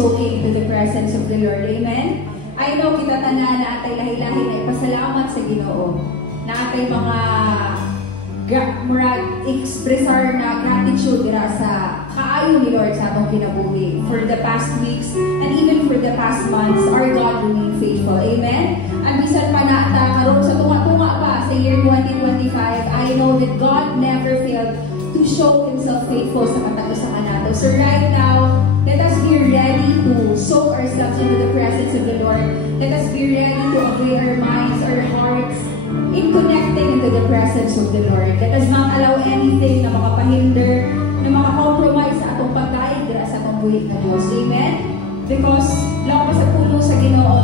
soaking into the presence of the Lord. Amen? I know kita tanan na atay lahi-lahi na ipasalamat sa Ginoo. Na atay mga murag expressar na gratitude dira sa kaayo ni Lord sa atong kinabuhi. For the past weeks and even for the past months, our God remained faithful. Amen? Ang bisan pa na ata karon sa tunga-tunga pa sa year 2025, I know that God never failed to show Himself faithful sa katago sa kanato. So right now, let us be ready to soak ourselves into the presence of the Lord. Let us be ready to obey our minds, our hearts, in connecting into the presence of the Lord. Let us not allow anything na makapahinder, na makakompromise sa atong pagkain dira sa atong buhit na Diyos. Amen? Because, lang pa sa puno sa Ginoo,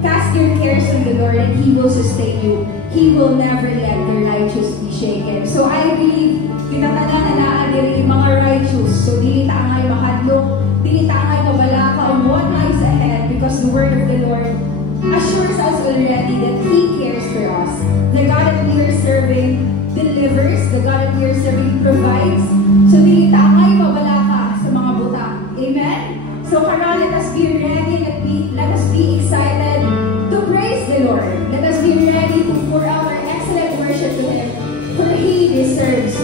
cast your cares on the Lord and He will sustain you. He will never let your righteous be shaken. So I believe, kinatanan na naagiri mga righteous. So dili taangay mahadlok, dili taangay mabalaka on what lies ahead, because the word of the Lord assures us already that He cares for us. The God that we are serving delivers. The God that we are serving provides. So dili taangay mabalaka sa mga buta. Amen? So karon, let us be ready, let us be excited to praise the Lord. Let us be ready to pour out our excellent worship to Him, for He deserves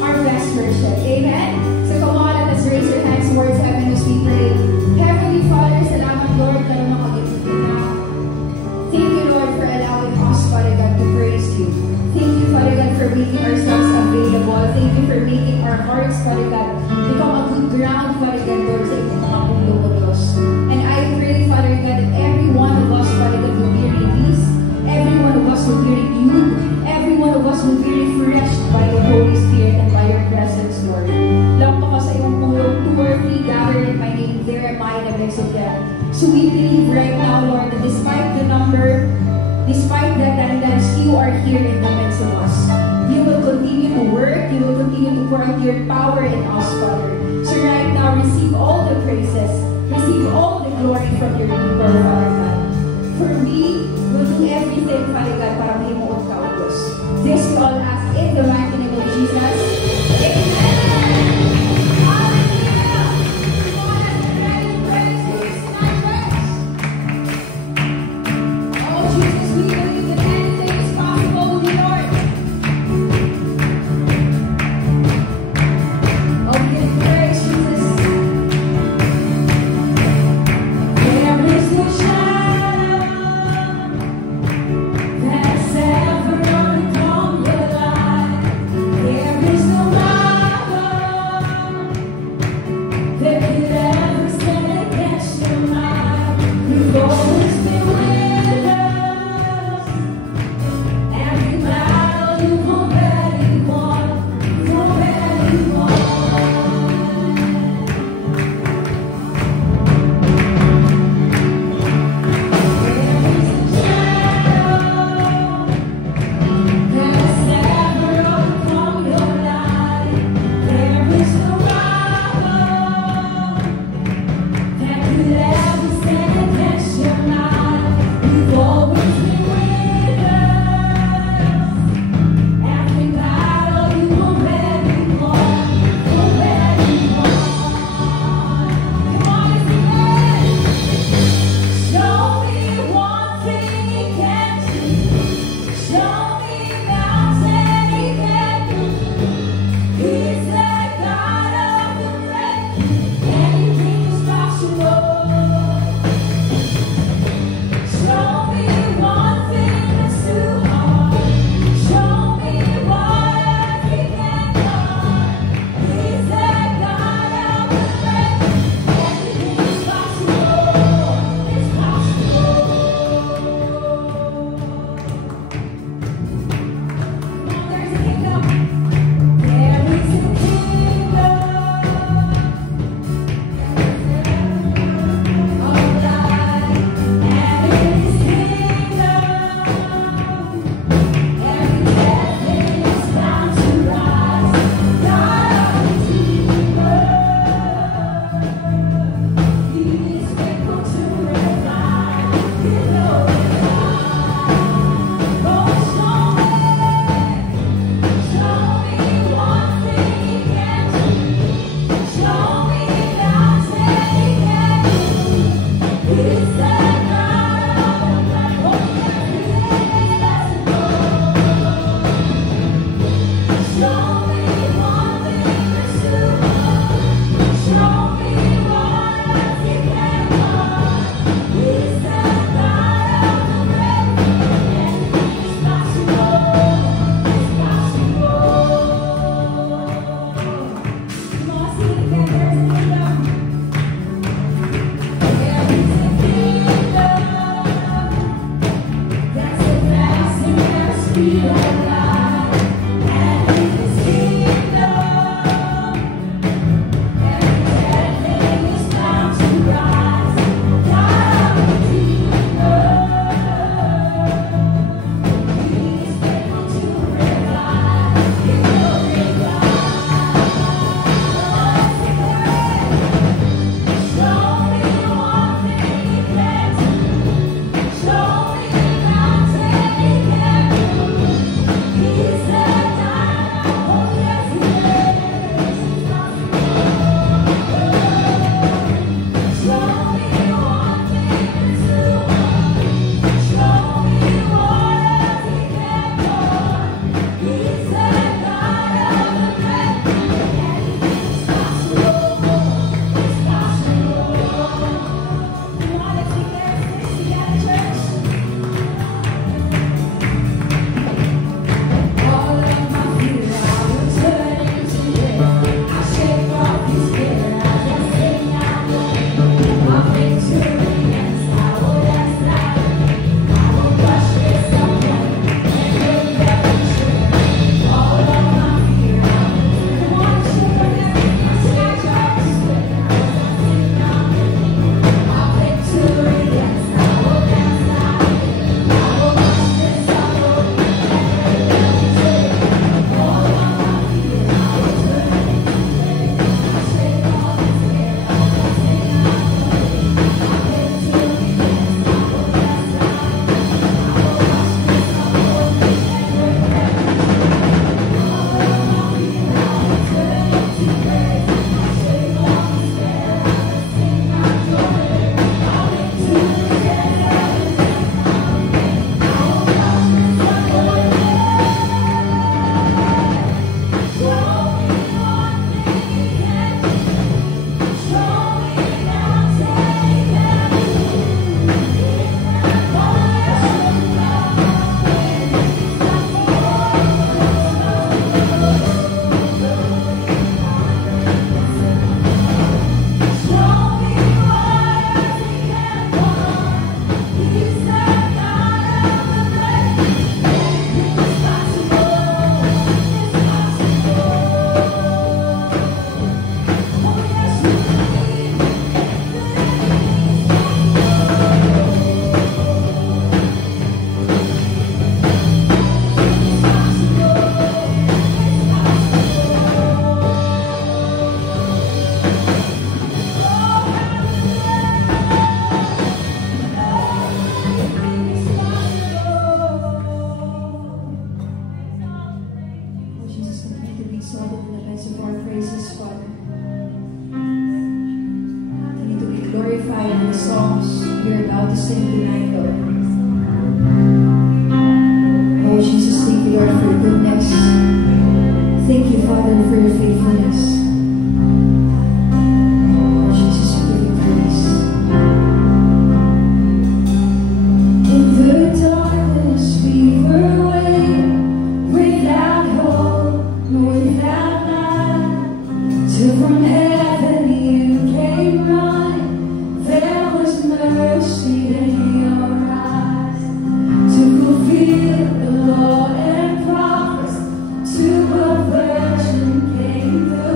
our best worship. Amen? So come on, let us raise our hands towards heaven as we pray. Heavenly Father, salamat Lord na makagigit na. Thank you Lord for allowing us, Father God, to praise you. Thank you, Father God, for making ourselves available. Thank you for making our hearts, Father God, become a good ground, Father God, Lord, sa inyong mga pundo ko, Diyos. And I pray, Father God, that every one of us, Father God, will be released. Every one of us will be renewed. Every one of us will be refreshed by the Holy Spirit and by your presence, Lord. Lang pa ka sa iyong puno, 2 or 3 gathered in my name, there am I in the midst of them. So we believe right now, Lord, that despite the number, despite that attendance, you are here in the midst of us. You will continue to work. You will continue to pour out your power in us, Father. So right now, receive all the praises. Receive all the glory from your people, Father God. For we will do everything, Father God, para mahimuot ka, O Diyos. This we all ask in the mighty name of Jesus. Amen. glorify the songs you're about to sing tonight, Lord. Oh, Jesus, thank you, Lord, for your goodness. Thank you, Father, for your faithfulness. Oh, Jesus, we give you praise. In the darkness we were waiting, without hope, without light, till from heaven you came running. There was mercy in your eyes to fulfill the law and prophets. To a virgin came the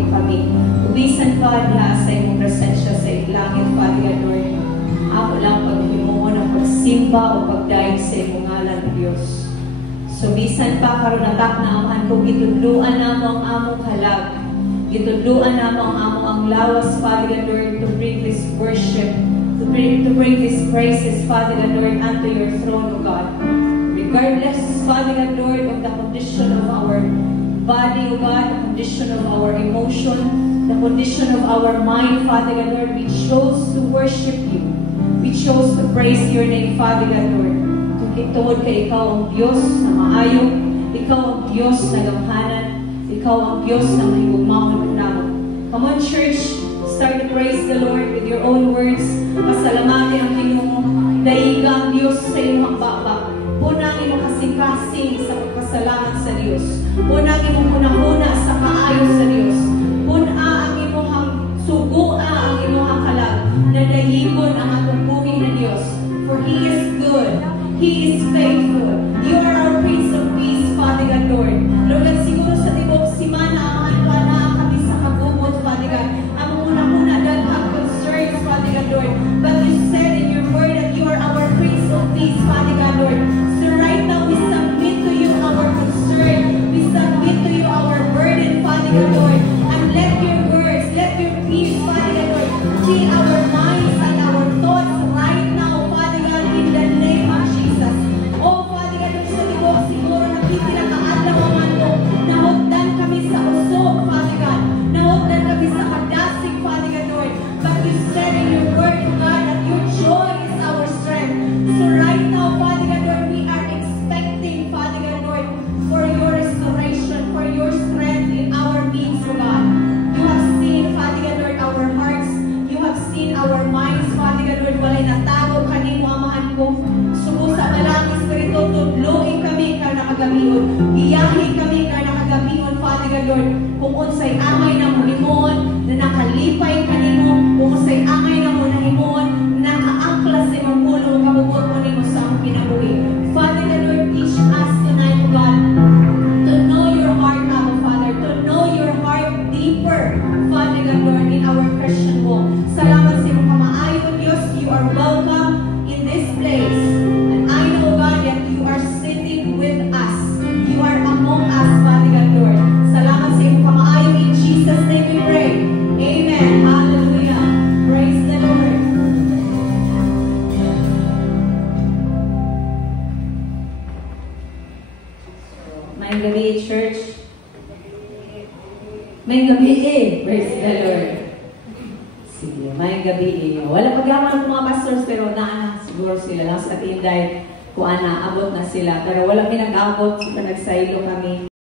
mo kami. Ubisan pa diha sa imong presensya sa langit, Father God, Lord. Ako lang paghimuon ang pagsimba o pagdaig sa imong ngalan, Dios. So bisan pa karon atak na amahan ko, gitudluan namo ang among halag. Gitudluan namo ang among ang lawas, Father God, Lord, to bring this worship, to bring these praises, Father God, Lord, unto your throne, O God. Regardless, Father God, Lord, of the condition of our body, O God, the condition of our emotion, the condition of our mind, Father God, Lord, we chose to worship you. We chose to praise your name, Father God, Lord. Tungkol kay ikaw ang Diyos na maayo, ikaw ang Diyos na gamhanan, ikaw ang Diyos na mahigugmahon namo. Come on, church, start to praise the Lord with your own words. Pasalamati ang Ginoo, daiga ang Diyos sa imong baba. Punang imong kasing-kasing sa pagpasalamat sa Diyos. Punang imong hunahuna sa kaayo sa Diyos. Puna ang imong sugua ang imong kalag na dayigon ang atong buhi na Diyos. For He is good. He is faithful. You are our Prince of Peace, Father God, Lord. Lord, at siguro sa tibok simana, amahan ka na kami sa kagubot, Father God. Ang una-una dahil ang concerns, Father God, Lord. But you said in your word that you are our Prince of Peace, Father God, Lord. So right now, we submit to you our concern. We submit to you our burden, Father God, Lord. And let your words, let your peace, Father God, Lord, fill our minds and our thoughts right now, Father God, in the name of Jesus. Oh, Father God, Lord, sa tibok siguro na pinakaadlaw man ko, nahugdan kami sa usog, Father God. Nahugdan kami sa kadasig, Father God, Lord. But you said in your word, God, that your joy is our strength. So right now, Father God, Lord, we are expecting, Father God, Lord, for your restoration, for your strength in our beings, O God. You have seen, Father God, Lord, our hearts. You have seen our minds, Father God, Lord. Walay natago kanimo, amahan ko. Subo sa malang Espiritu, tudloin kami ka nakagamion. Iyahin kami ka nakagamion, Father God, Lord. Kung unsay amay na mo himon, na nakalipay kanimo, kung unsay amay na mo na himon, nakaangklas sa imong pulo, kabubot mo nimo sa among kinabuhi. Father God, Lord, teach us tonight, O God, to know your heart, Abba Father, to know your heart deeper, Father God, Lord, in our Christian walk. Salamat sa imong kamaayo, Diyos. You are welcome in this place. And I know, God, that you are sitting with us. You are among us, Father God, Lord. Salamat sa imong kamaayo. In Jesus' name we pray. Amen. Hallelujah. Praise the Lord. May gabi, church. May gabi Praise the Lord. Sige, may gabi Wala pagyaman ng mga pastors, pero naanak siguro sila lang sa tinday kung abot na sila. Pero wala pinag-abot, nagsaylo kami.